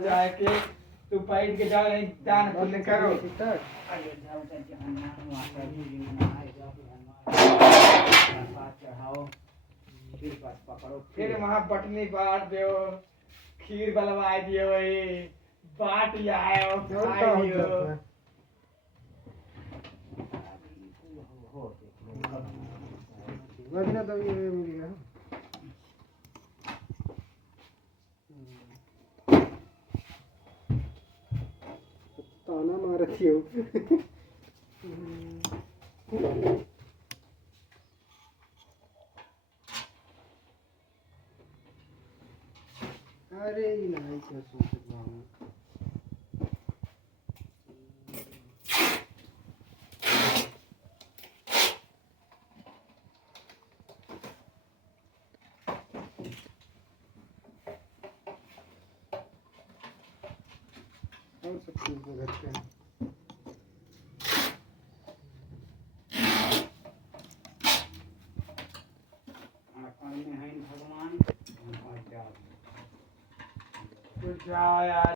जाके तू पैर के जाओ दान पुण्य करो। फिर वहाँ बटनी बांट दो, खीर बनवा दियो, बाट आयो खाई दियो। तो ये मिल गया ताना मारती हो। अरे नहीं क्या सोच रहा हूँ। और सब चीज़ बदलते हैं। भगवान जाओ यार।